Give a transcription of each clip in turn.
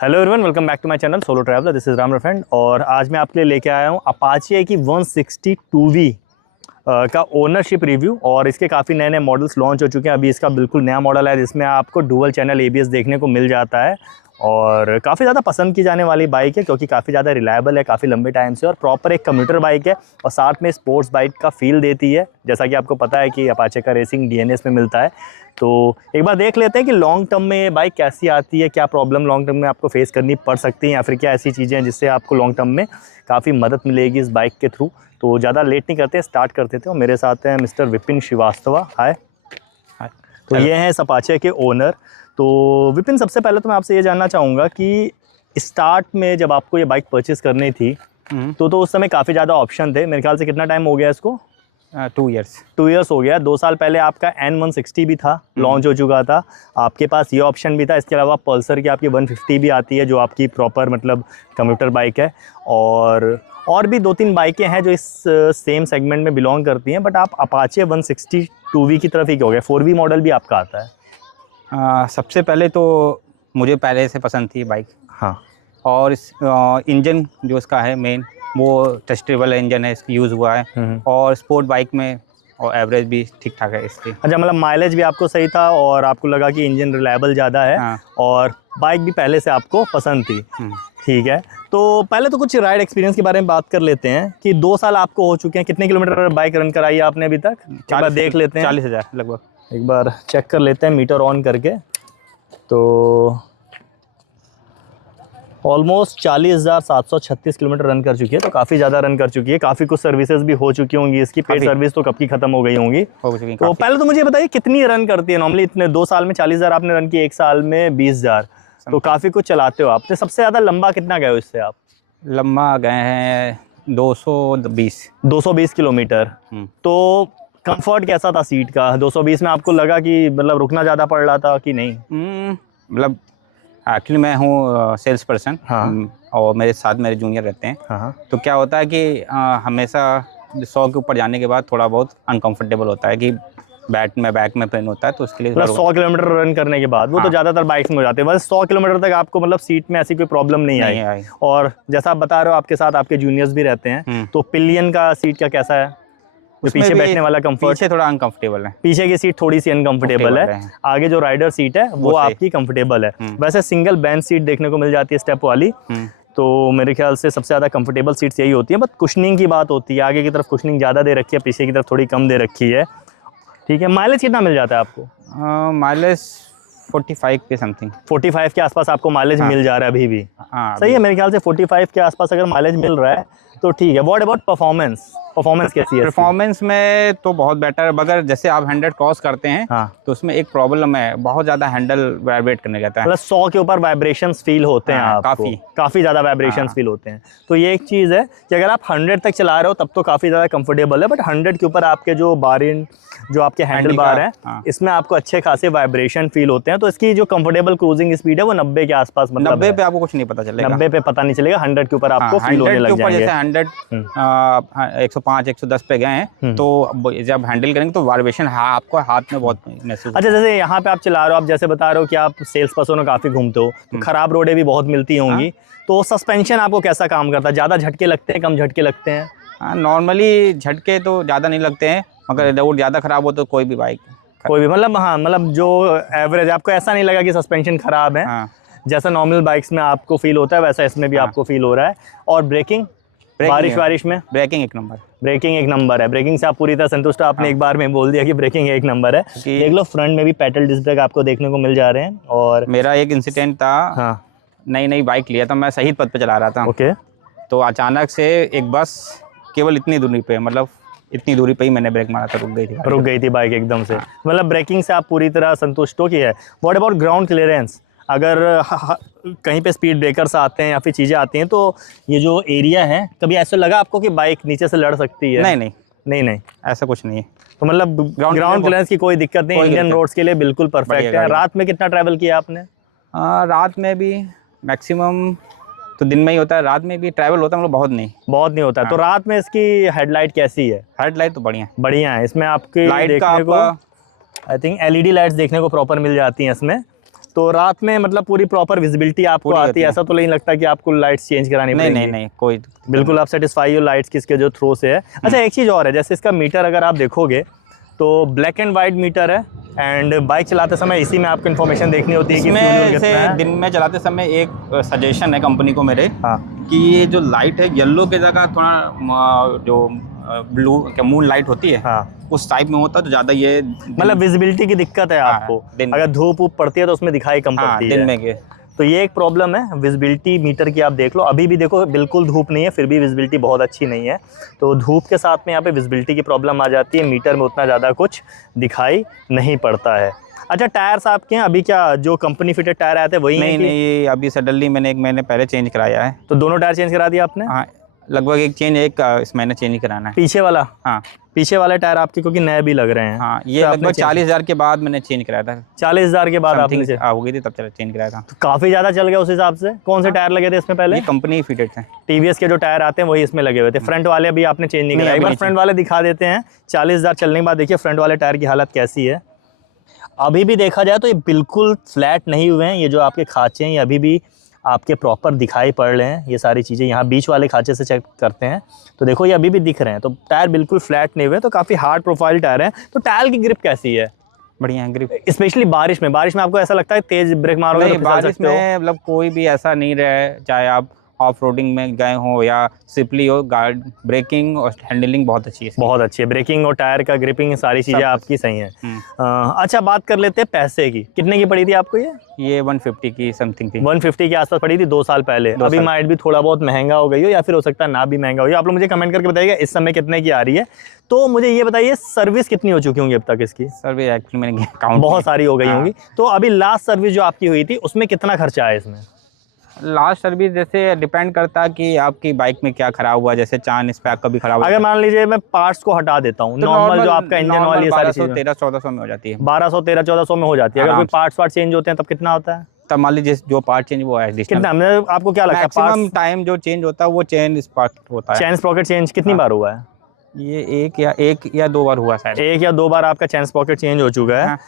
Hello everyone, welcome back to my channel solo traveller. This is Ram रफेंड और आज मैं आपके लिए लेके आया हूँ अपाचे की 162V का ओनरशिप रिव्यू। और इसके काफ़ी नए नए मॉडल्स लॉन्च हो चुके हैं। अभी इसका बिल्कुल नया मॉडल है जिसमें आपको डुअल चैनल ABS देखने को मिल जाता है और काफ़ी ज़्यादा पसंद की जाने वाली बाइक है क्योंकि काफ़ी ज़्यादा रिलायबल है काफ़ी लंबे टाइम से और प्रॉपर एक कम्यूटर बाइक है और साथ में स्पोर्ट्स बाइक का फील देती है। जैसा कि आपको पता है कि अपाचे का रेसिंग DNA में मिलता है। तो एक बार देख लेते हैं कि लॉन्ग टर्म में ये बाइक कैसी आती है, क्या प्रॉब्लम लॉन्ग टर्म में आपको फेस करनी पड़ सकती है या फिर क्या ऐसी चीज़ें हैं जिससे आपको लॉन्ग टर्म में काफ़ी मदद मिलेगी इस बाइक के थ्रू। तो ज़्यादा लेट नहीं करते, स्टार्ट करते थे। और मेरे साथ हैं मिस्टर विपिन श्रीवास्तव। हाय। तो ये हैं इस अपाचे के ओनर। तो विपिन, सबसे पहले तो मैं आपसे ये जानना चाहूँगा कि स्टार्ट में जब आपको ये बाइक परचेज़ करनी थी तो उस समय काफ़ी ज़्यादा ऑप्शन थे। मेरे ख्याल से कितना टाइम हो गया इसको? 2 इयर्स। 2 इयर्स हो गया। 2 साल पहले आपका N160 भी था, लॉन्च हो चुका था। आपके पास ये ऑप्शन भी था। इसके अलावा पल्सर की आपकी 150 भी आती है जो आपकी प्रॉपर मतलब कम्यूटर बाइक है। और भी 2-3 बाइकें हैं जो इस सेम सेगमेंट में बिलोंग करती हैं, बट आप अपाचे 162V की तरफ ही गए। 4V मॉडल भी आपका आता है। सबसे पहले तो मुझे पहले से पसंद थी बाइक। हाँ। और इस इंजन जो इसका है मेन वो टेस्टेबल इंजन है, इसकी यूज़ हुआ है। और स्पोर्ट बाइक में और एवरेज भी ठीक ठाक है इसकी। अच्छा, मतलब माइलेज भी आपको सही था और आपको लगा कि इंजन रिलायबल ज़्यादा है। हाँ। और बाइक भी पहले से आपको पसंद थी। ठीक है, तो पहले तो कुछ राइड एक्सपीरियंस के बारे में बात कर लेते हैं कि 2 साल आपको हो चुके हैं। कितने किलोमीटर बाइक रन कराई है आपने अभी तक? एक बार देख लेते हैं। 40,000 लगभग। एक बार चेक कर लेते हैं मीटर ऑन करके। तो ऑलमोस्ट 40,736 किलोमीटर रन कर चुकी है। तो काफ़ी ज़्यादा रन कर चुकी है। काफ़ी कुछ सर्विसेज भी हो चुकी होंगी। इसकी पेड सर्विस तो कब की ख़त्म हो गई होंगी। तो पहले तो मुझे बताइए कितनी रन करती है नॉर्मली? इतने 2 साल में 40,000 आपने रन की, 1 साल में 20,000। तो काफ़ी कुछ चलाते हो आप। तो सबसे ज़्यादा लंबा कितना गए हो इससे आप? लंबा गए हैं 220 किलोमीटर। तो कंफर्ट कैसा था सीट का? 220 में आपको लगा कि मतलब रुकना ज़्यादा पड़ रहा था कि नहीं? मतलब एक्चुअली मैं हूँ सेल्स पर्सन। हाँ। और मेरे साथ मेरे जूनियर रहते हैं। हाँ। तो क्या होता है कि हमेशा 100 के ऊपर जाने के बाद थोड़ा बहुत अनकंफर्टेबल होता है कि बैक में पेन होता है, तो उसके लिए मतलब 100 किलोमीटर रन करने के बाद वो तो ज़्यादातर बाइक्स में हो जाते हैं। बस 100 किलोमीटर तक आपको मतलब सीट में ऐसी कोई प्रॉब्लम नहीं आई। और जैसा आप बता रहे हो आपके साथ आपके जूनियर्स भी रहते हैं, तो पिलियन का सीट का कैसा है? जो पीछे बैठने वाला कंफर्ट? पीछे थोड़ा अनकंफर्टेबल है। पीछे की सीट थोड़ी सी अनकंफर्टेबल है। आगे जो राइडर सीट है वो आपकी कंफर्टेबल है। वैसे सिंगल बेंच सीट देखने को मिल जाती है स्टेप वाली। तो मेरे ख्याल से सबसे ज़्यादा कंफर्टेबल सीट्स यही होती है। बट कुशनिंग की बात होती है, आगे की तरफ कुशनिंग ज़्यादा दे रखी है, पीछे की तरफ थोड़ी कम दे रखी है। ठीक है। माइलेज कितना मिल जाता है आपको? माइलेज 45 के समथिंग, 45 के आसपास आपको माइलेज मिल जा रहा है अभी भी। सही है मेरे ख्याल से। 45 के आसपास अगर माइलेज मिल रहा है तो ठीक है। व्हाट अबाउट परफॉर्मेंस कैसी है? परफॉर्मेंस में तो बहुत बेटर है, मगर जैसे आप 100 क्रॉस करते हैं तो उसमें एक प्रॉब्लम है, बहुत ज़्यादा हैंडल वाइब्रेट करने लगता है। मतलब 100 के ऊपर वाइब्रेशंस फील होते हैं आपको? काफ़ी ज़्यादा वाइब्रेशंस फील होते हैं। तो ये एक चीज़ है कि अगर आप 100 तक चला रहे हो तब तो काफ़ी ज़्यादा कंफर्टेबल है। बट 100 के ऊपर आपके जो जो आपके हैंडल बार है इसमें आपको अच्छे खासे वाइब्रेशन फील होते हैं। तो इसकी जो कंफर्टेबल क्रूजिंग स्पीड है वो 90 के आसपास। मतलब 90 पे आपको कुछ नहीं पता चलेगा। 90 पे पता नहीं चलेगा। 100 के ऊपर आपको फील होने लग जाएंगे। जैसे 105 110 पे गए हैं तो जब हैंडल करेंगे तो वाइब्रेशन आपको हाथ में बहुत महसूस। अच्छा, जैसे यहाँ पे आप चला रहे हो, आप जैसे बता रहे हो कि आप सेल्स पर्सन हो, काफ़ी घूमते हो, तो खराब रोडें भी बहुत मिलती होंगी। तो सस्पेंशन आपको कैसा काम करता है? ज़्यादा झटके लगते हैं, कम झटके लगते हैं? नॉर्मली झटके तो ज़्यादा नहीं लगते हैं, मगर रोड ज़्यादा ख़राब हो तो कोई भी बाइक मतलब हाँ, मतलब जो एवरेज, आपको ऐसा नहीं लगा कि सस्पेंशन ख़राब है? जैसा नॉर्मल बाइक्स में आपको फील होता है वैसा इसमें भी आपको फील हो रहा है। और ब्रेकिंग बारिश में? ब्रेकिंग एक नंबर। ब्रेकिंग एक नंबर है। ब्रेकिंग से आप पूरी तरह संतुष्ट हो? आपने एक बार में बोल दिया कि ब्रेकिंग एक नंबर है। देख लो, फ्रंट में भी पेडल डिस्क ब्रेक आपको देखने को मिल जा रहे हैं। और मेरा एक इंसिडेंट था, नई बाइक लिया था मैं, शहीद पथ पे चला रहा था। ओके। तो अचानक से एक बस केवल इतनी दूरी पे, मतलब इतनी दूरी पे ही मैंने ब्रेक मारा था, रुक गई थी बाइक एकदम से। मतलब ब्रेकिंग से आप पूरी तरह संतुष्ट हो कि है? What about ground clearance? अगर कहीं पे स्पीड ब्रेकर्स आते हैं या फिर चीज़ें आती हैं तो ये जो एरिया है, कभी ऐसा लगा आपको कि बाइक नीचे से लड़ सकती है? नहीं, ऐसा कुछ नहीं है। तो मतलब ग्राउंड क्लियरेंस की कोई दिक्कत नहीं, इंडियन रोड्स के लिए बिल्कुल परफेक्ट है। रात में कितना ट्रैवल किया आपने? रात में भी मैक्सिमम तो दिन में ही होता है, रात में भी ट्रैवल होता है, मतलब बहुत नहीं होता है। तो रात में इसकी हेडलाइट कैसी है? हेडलाइट तो बढ़िया है। इसमें आपकी लाइट का आई थिंक LED लाइट्स देखने को प्रॉपर मिल जाती हैं इसमें। तो रात में मतलब पूरी प्रॉपर विजिबिलिटी आपको पूरी आती होती है, है। ऐसा तो नहीं लगता कि आपको लाइट्स चेंज करानी नहीं पड़ेंगी? नहीं नहीं, कोई बिल्कुल आप सेटिस्फाई हो लाइट्स किसके जो थ्रो से है। अच्छा एक चीज़ और है, जैसे इसका मीटर अगर आप देखोगे तो ब्लैक एंड वाइट मीटर है, एंड बाइक चलाते समय इसी में आपको इन्फॉर्मेशन देखनी होती है कि इसमें फ्यूल जैसे कितना है। दिन में चलाते समय एक सजेशन है कंपनी को मेरे, हाँ कि ये जो लाइट है येलो के जगह थोड़ा जो ब्लू क्या मून लाइट होती है हाँ, उस टाइप में होता तो ज़्यादा ये मतलब विजिबिलिटी की दिक्कत है हाँ, आपको, दिन में। अगर धूप वूप पड़ती है तो उसमें दिखाई कम हाँ पड़ती दिन है, में के तो ये एक प्रॉब्लम है विजिबिलिटी मीटर की। आप देख लो अभी भी देखो बिल्कुल धूप नहीं है, फिर भी विजिबिलिटी बहुत अच्छी नहीं है, तो धूप के साथ में यहाँ पे विजिबिलिटी की प्रॉब्लम आ जाती है, मीटर में उतना ज़्यादा कुछ दिखाई नहीं पड़ता है। अच्छा टायर्स आपके हैं अभी क्या जो कंपनी फिटेड टायर आए थे वही हैं नहीं कि? नहीं, अभी सडनली मैंने 1 महीने पहले चेंज कराया है। तो दोनों टायर चेंज करा दिया आपने? हाँ लगभग एक चेंज एक इस महीने चेंज कराना है। पीछे वाला? हाँ पीछे वाले टायर आपके क्योंकि नए भी लग रहे हैं। हाँ, ये तो आपने लगभग change- 40,000 के बाद मैंने चेंज कराया था। 40,000 के बाद आपने समथिंग हो गई थी तब चला चेंज कराया था। तो काफ़ी ज़्यादा चल गया उस हिसाब से। कौन से टायर लगे थे इसमें पहले? ये कंपनी ही फिटेड थे। टीवीएस के जो टायर आते हैं वही इसमें लगे हुए थे, फ्रंट वाले अभी आपने चेंज नहीं नहीं, कराए? एक अभी बार नहीं फ्रंट वाले दिखा देते हैं, 40,000 चलने के बाद देखिए फ्रंट वाले टायर की हालत कैसी है। अभी भी देखा जाए तो ये बिल्कुल फ्लैट नहीं हुए हैं, ये जो आपके खांचे हैं ये अभी भी आपके प्रॉपर दिखाई पड़ रहे हैं। ये सारी चीज़ें यहाँ बीच वाले खांचे से चेक करते हैं तो देखो ये अभी भी दिख रहे हैं, तो टायर बिल्कुल फ्लैट नहीं हुए, तो काफ़ी हार्ड प्रोफाइल टायर है। तो टायर की ग्रिप कैसी है? बढ़िया है ग्रिप। स्पेशली बारिश में आपको ऐसा लगता है तेज ब्रेक मारोगे तो नहीं, फिसल बारिश सकते हो? में मतलब कोई भी ऐसा नहीं रहे, चाहे आप ऑफ रोडिंग में गए हो या सिंपली हो, गार्ड ब्रेकिंग और हैंडलिंग बहुत अच्छी है इसकी। बहुत अच्छी है ब्रेकिंग और टायर का ग्रिपिंग, सारी चीज़ें सब कुछ। आपकी सही हैं। अच्छा बात कर लेते हैं पैसे की, कितने की पड़ी थी आपको ये? ये 150 की समथिंग थी। 150 के आसपास पड़ी थी 2 साल पहले। अभी साल। माइट भी थोड़ा बहुत महंगा हो गई हो या फिर हो सकता है ना भी महंगा हो। आप लोग मुझे कमेंट करके बताइएगा इस समय कितने की आ रही है। तो मुझे ये बताइए सर्विस कितनी हो चुकी होंगी अब तक इसकी? सर्विस एक्चुअली मैंने काउंट बहुत सारी हो गई हाँ। होंगी। तो अभी लास्ट सर्विस जो आपकी हुई थी उसमें कितना खर्चा आया इसमें? लास्ट सर्विस जैसे डिपेंड करता है कि आपकी बाइक में क्या खराब हुआ, जैसे चान स्पैक कभी खराब अगर मान लीजिए मैं पार्ट्स को हटा देता हूँ, तो नॉर्मल जो आपका इंजन ऑयल ये सारी चीजें 1300-1400 में हो जाती है। 1200-1300-1400 में हो जाती है। अगर कोई आराम से। पार्ट्स वार्ट चेंज होते हैं तब कितना होता है? तब मान लीजिए जो पार्ट चेंज वो है कितना मतलब आपको क्या लगता है मैक्सिमम टाइम जो चेंज होता है वो चेन स्पॉट होता है। चैन स्प्रॉकेट चेंज कितनी बार हुआ है? ये एक या दो बार हुआ शायद। 1 या 2 बार आपका चैन स्प्रॉकेट चेंज हो चुका है। हाँ।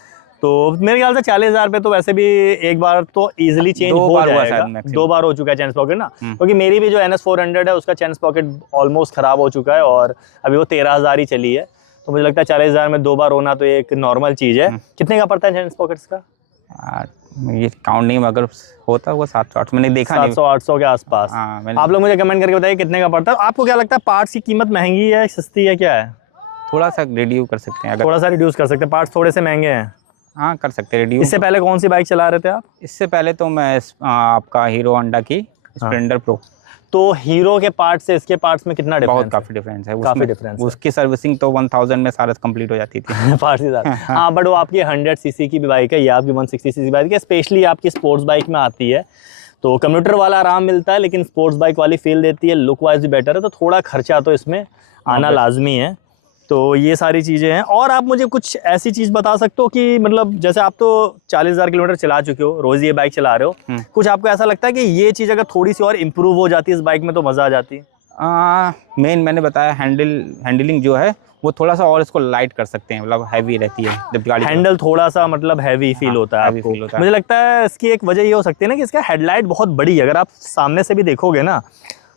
तो मेरे ख्याल से 40,000 पे तो वैसे भी एक बार तो इजीली चेंज 2 हो बार हुआ जाएगा। शायद maximum। 2 बार हो चुका है चैन स्प्रॉकेट ना, क्योंकि मेरी भी जो NS400 है उसका चैन स्प्रॉकेट ऑलमोस्ट खराब हो चुका है और अभी वो 13,000 ही चली है। तो मुझे लगता है 40,000 में 2 बार होना तो एक नॉर्मल चीज़ है। कितने का पड़ता है चैन स्प्रॉकेट्स का? ये काउंट नहीं, मगर होता हुआ 700-800 मैंने देखा नहीं। 700-800 के आसपास। हाँ, आप लोग मुझे कमेंट करके बताइए कितने का पड़ता है। आपको क्या लगता है पार्ट्स की कीमत महंगी है सस्ती है क्या है? थोड़ा सा रिड्यूस कर सकते हैं अगर। थोड़ा सा रिड्यूस कर सकते हैं, पार्ट्स थोड़े से महंगे हैं। हाँ कर सकते हैं रिड्यूस। इससे पहले कौन सी बाइक चला रहे थे आप? इससे पहले तो मैं आपका हीरो होंडा की स्प्लेंडर प्रो। तो हीरो के पार्ट से इसके पार्ट्स में कितना डिफरेंस? बहुत काफ़ी डिफरेंस है। काफी difference है। उसकी सर्विसिंग तो 1000 में सारा कंप्लीट हो जाती थी। पार्ट्स के साथ। हाँ बट वो आपकी 100 सीसी की भी बाइक है, ये आपकी 160 सीसी बाइक है, स्पेशली आपकी स्पोर्ट्स बाइक में आती है। तो कम्यूटर वाला आराम मिलता है लेकिन स्पोर्ट्स बाइक वाली फील देती है, लुक वाइज भी बेटर है, तो थोड़ा खर्चा तो इसमें आना लाजमी है। तो ये सारी चीज़ें हैं। और आप मुझे कुछ ऐसी चीज़ बता सकते हो कि मतलब जैसे आप तो 40,000 किलोमीटर चला चुके हो, रोज़ ये बाइक चला रहे हो, कुछ आपको ऐसा लगता है कि ये चीज़ अगर थोड़ी सी और इम्प्रूव हो जाती है इस बाइक में तो मज़ा आ जाती है? मेन मैंने बताया हैंडलिंग जो है वो थोड़ा सा और इसको लाइट कर सकते हैं, मतलब हैवी रहती है जब गाड़ी। हैंडल थोड़ा सा मतलब हैवी फील होता है heavy आपको? feel होता है। मुझे लगता है इसकी एक वजह ये हो सकती है ना कि इसका हेडलाइट बहुत बड़ी है। अगर आप सामने से भी देखोगे ना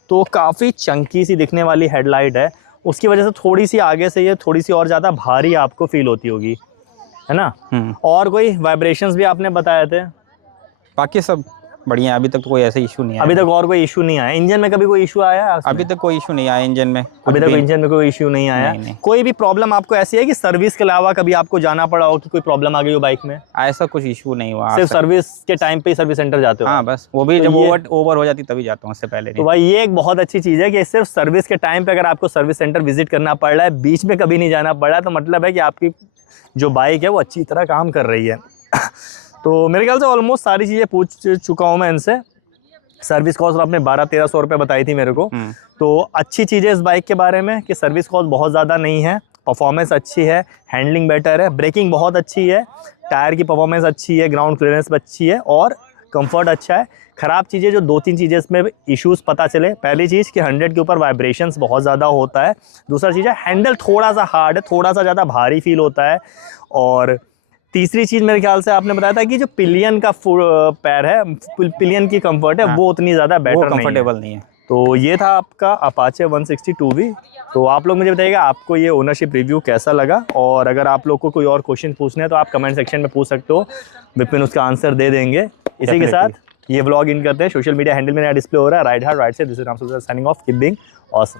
तो काफ़ी चंकी सी दिखने वाली हेडलाइट है, उसकी वजह से थोड़ी सी आगे से ये थोड़ी सी और ज़्यादा भारी आपको फील होती होगी, है ना? और कोई वाइब्रेशंस भी आपने बताए थे? बाकी सब बढ़िया है, अभी तक तो कोई ऐसा इशू नहीं आया। अभी तक और कोई इशू नहीं आया? इंजन में कभी कोई इशू आया है? अभी तक कोई इशू नहीं आया इंजन में। अभी तक इंजन में कोई इशू नहीं आया? नहीं। कोई भी प्रॉब्लम आपको ऐसी है कि सर्विस के अलावा कभी आपको जाना पड़ा हो कि कोई प्रॉब्लम आ गई हो बाइक में? ऐसा कुछ इशू नहीं हुआ। सिर्फ सर्विस के टाइम पे ही सर्विस सेंटर जाते हो? हाँ बस, वो भी तो जब ये- ओवर हो जाती तभी जाता हूँ, उससे पहले तो नहीं। भाई ये एक बहुत अच्छी चीज़ है कि सिर्फ सर्विस के टाइम पे अगर आपको सर्विस सेंटर विजिट करना पड़ रहा है, बीच में कभी नहीं जाना पड़ रहा है, तो मतलब है कि आपकी जो बाइक है वो अच्छी तरह काम कर रही है। तो मेरे ख्याल से ऑलमोस्ट सारी चीज़ें पूछ चुका हूँ मैं इनसे। सर्विस कॉस्ट आपने 1200-1300 रुपये बताई थी मेरे को। तो अच्छी चीज़ है इस बाइक के बारे में कि सर्विस कॉस्ट बहुत ज़्यादा नहीं है, परफॉर्मेंस अच्छी है, हैंडलिंग बेटर है, ब्रेकिंग बहुत अच्छी है, टायर की परफॉर्मेंस अच्छी है, ग्राउंड क्लियरेंस अच्छी है और कंफर्ट अच्छा है। ख़राब चीज़ें जो 2-3 चीज़ें इसमें इश्यूज़ पता चले, पहली चीज़ कि 100 के ऊपर वाइब्रेशंस बहुत ज़्यादा होता है। दूसरा चीज़ है हैंडल थोड़ा सा हार्ड है, थोड़ा सा ज़्यादा भारी फील होता है। और तीसरी चीज़ मेरे ख्याल से आपने बताया था कि जो पिलियन का पैर है, पिलियन की कंफर्ट है, हाँ, वो उतनी ज़्यादा बेटर कंफर्टेबल नहीं है। तो ये था आपका अपाचे 160 तो आप लोग मुझे बताइएगा आपको ये ओनरशिप रिव्यू कैसा लगा, और अगर आप लोग को कोई और क्वेश्चन पूछने हैं तो आप कमेंट सेक्शन में पूछ सकते हो, विपिन उसका आंसर दे देंगे। इसी के साथ ये व्लॉग इन करते हैं। सोशल मीडिया हैंडल में नया डिस्प्ले हो रहा है, राइट हार्ट राइट से, this is Ram signing off, keep being awesome.